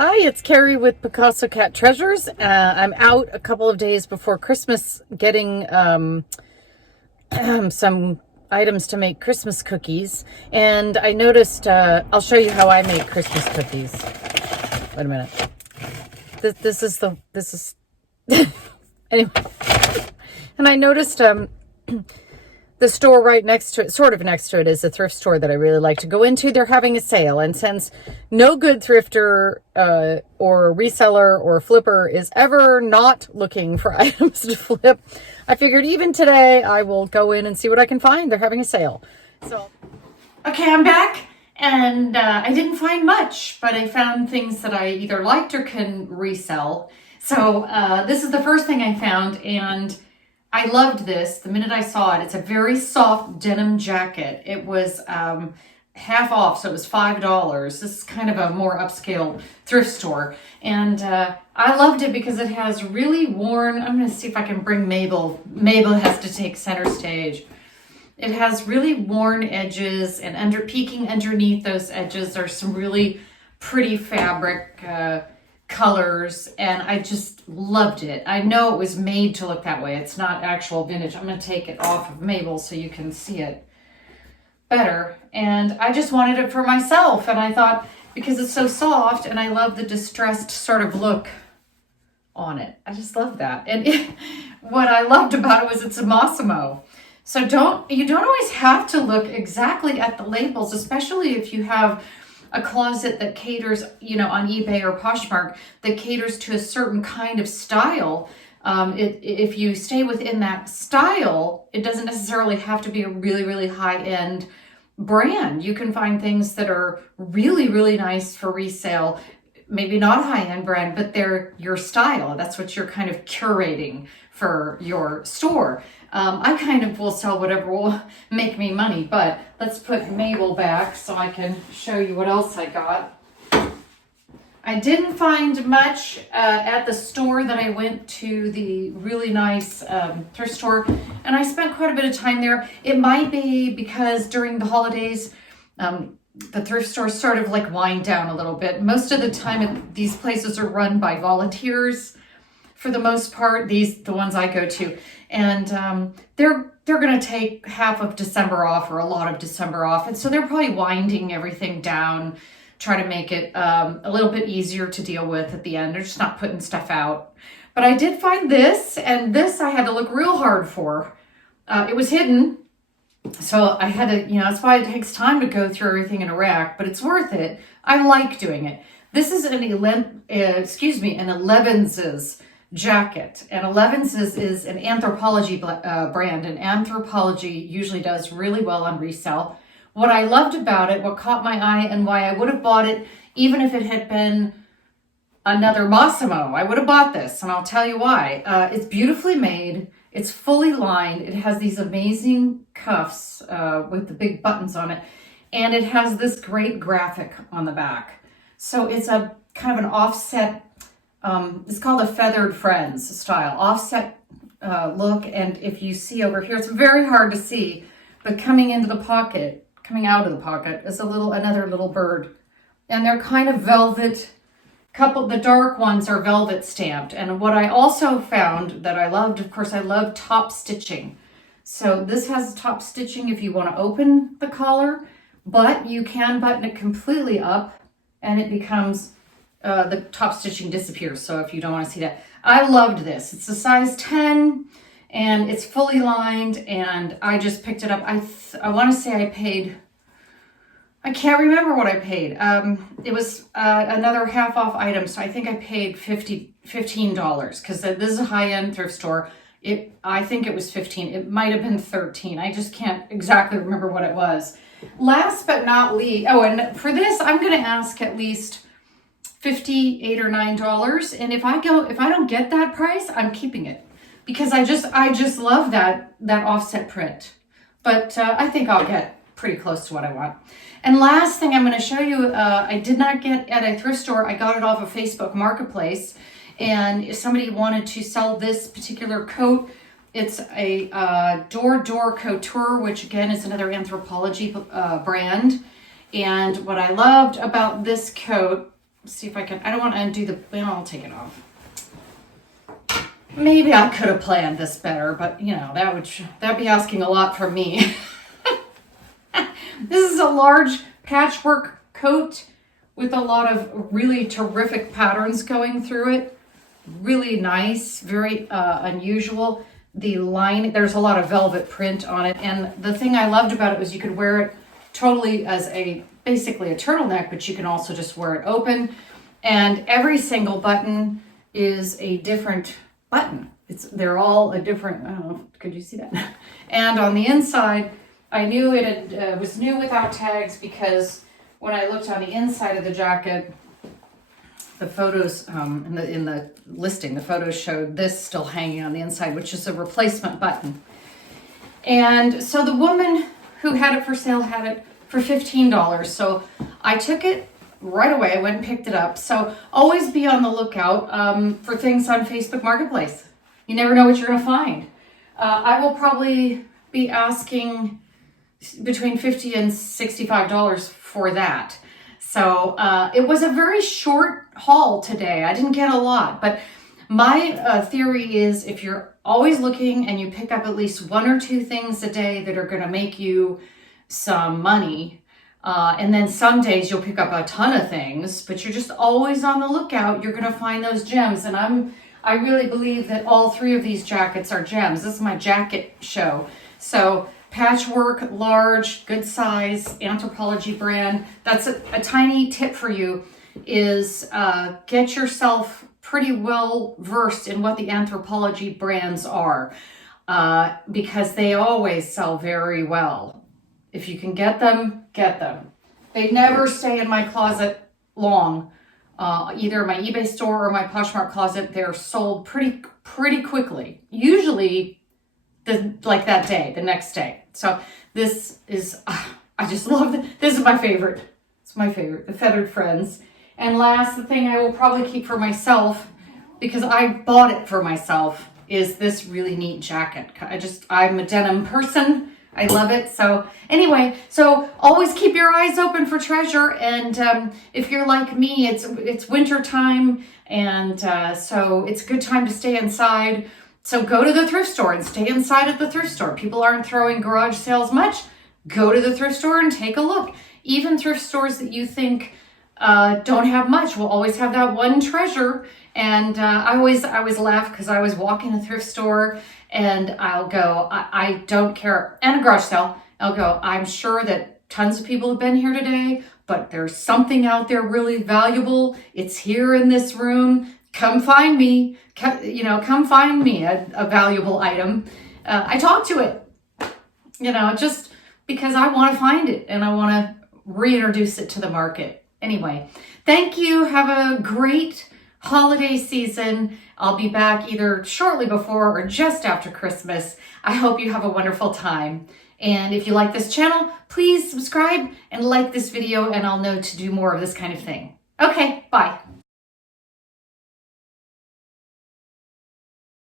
Hi, it's Carrie with Picasso Cat Treasures. I'm out a couple of days before Christmas getting some items to make Christmas cookies. And I noticed, I'll show you how I make Christmas cookies. Wait a minute. This is anyway. And I noticed, the store right next to it, sort of next to it, is a thrift store that I really like to go into. They're having a sale, and since no good thrifter or reseller or flipper is ever not looking for items to flip, I figured even today I will go in and see what I can find. They're having a sale. So, okay, I'm back, and I didn't find much, but I found things that I either liked or can resell. So this is the first thing I found, and I loved this the minute I saw it. It's a very soft denim jacket. It was half off, so it was $5. This is kind of a more upscale thrift store. And I loved it because it has really worn, I'm going to see if I can bring Mabel. Mabel has to take center stage. It has really worn edges, and peeking underneath those edges are some really pretty fabric colors, and I just loved it. I know it was made to look that way. It's not actual vintage. I'm going to take it off of Mabel so you can see it better. And I just wanted it for myself, and I thought, because it's so soft and I love the distressed sort of look on it. I just love that. And what I loved about it was it's a Massimo. So you don't always have to look exactly at the labels, especially if you have a closet that caters, on eBay or Poshmark, that caters to a certain kind of style. If you stay within that style, it doesn't necessarily have to be a really, really high-end brand. You can find things that are really, really nice for resale, maybe not a high-end brand, but they're your style. That's what you're kind of curating for your store. I kind of will sell whatever will make me money, but let's put Mabel back so I can show you what else I got. I didn't find much at the store that I went to, the really nice thrift store, and I spent quite a bit of time there. It might be because during the holidays, the thrift stores sort of like wind down a little bit. Most of the time, these places are run by volunteers. For the most part, the ones I go to, and they're going to take half of December off or a lot of December off, and so they're probably winding everything down, try to make it a little bit easier to deal with at the end. They're just not putting stuff out. But I did find this, and this I had to look real hard for. It was hidden, so I had to, that's why it takes time to go through everything in a rack, but it's worth it. I like doing it. This is an Elevenses Jacket, and Elevenses is an Anthropology brand, and Anthropology usually does really well on resale. What I loved about it, what caught my eye, and why I would have bought it, even if it had been another Massimo, I would have bought this, and I'll tell you why. It's beautifully made, it's fully lined, it has these amazing cuffs with the big buttons on it, and it has this great graphic on the back. So it's a kind of an offset, it's called a Feathered Friends style, offset look. And if you see over here, it's very hard to see, but coming out of the pocket is another little bird. And they're kind of velvet, the dark ones are velvet stamped. And what I also found that I loved, of course, I love top stitching. So this has top stitching if you want to open the collar, but you can button it completely up and it becomes the top stitching disappears. So if you don't want to see that, I loved this. It's a size 10 and it's fully lined, and I just picked it up. I want to say I paid, I can't remember what I paid. It was another half off item. So I think I paid $15 because this is a high-end thrift store. I think it was 15. It might have been 13. I just can't exactly remember what it was. Last but not least, and for this, I'm going to ask at least $8 or $9, and if I don't get that price, I'm keeping it because I just love that offset print. But I think I'll get pretty close to what I want. And last thing I'm going to show you, I did not get at a thrift store. I got it off of Facebook Marketplace, and somebody wanted to sell this particular coat. It's a Door Couture, which again is another Anthropology brand. And what I loved about this coat, see if I can, I don't want to undo the, well, I'll take it off. Maybe I could have planned this better, but you know, that'd be asking a lot from me. This is a large patchwork coat with a lot of really terrific patterns going through it. Really nice, very unusual. The line, there's a lot of velvet print on it. And the thing I loved about it was you could wear it totally as basically a turtleneck, but you can also just wear it open. And every single button is a different button. They're all a different, I don't know, could you see that? And on the inside, I knew it was new without tags because when I looked on the inside of the jacket, the photos in the listing, the photos showed this still hanging on the inside, which is a replacement button. And so the woman who had it for sale had it for $15. So I took it right away. I went and picked it up. So always be on the lookout for things on Facebook Marketplace. You never know what you're going to find. I will probably be asking between $50 and $65 for that. So it was a very short haul today. I didn't get a lot, but my theory is if you're always looking and you pick up at least one or two things a day that are going to make you some money, and then some days you'll pick up a ton of things, but you're just always on the lookout, you're going to find those gems. And I really believe that all three of these jackets are gems. This is my jacket show. So patchwork, large, good size, Anthropologie brand. That's a tiny tip for you is get yourself pretty well versed in what the Anthropologie brands are because they always sell very well. If you can get them, get them. They never stay in my closet long. Either my eBay store or my Poshmark Closet, they're sold pretty quickly. Usually like that day, the next day. So this is, I just love it. This is my favorite. It's my favorite, the Feathered Friends. And last, the thing I will probably keep for myself, because I bought it for myself, is this really neat jacket. I'm a denim person. I love it. So anyway, so always keep your eyes open for treasure. And if you're like me, it's winter time. And so it's a good time to stay inside. So go to the thrift store and stay inside at the thrift store. People aren't throwing garage sales much. Go to the thrift store and take a look. Even thrift stores that you think don't have much will always have that one treasure. And I always laugh because I was walking a thrift store and I'll go, I don't care, and a garage sale, I'll go, I'm sure that tons of people have been here today, but there's something out there really valuable. It's here in this room. Come find me, come find me a valuable item. I talk to it, just because I want to find it and I want to reintroduce it to the market. Anyway, thank you. Have a great holiday season. I'll be back either shortly before or just after Christmas. I hope you have a wonderful time. And if you like this channel, please subscribe and like this video and I'll know to do more of this kind of thing. Okay, bye.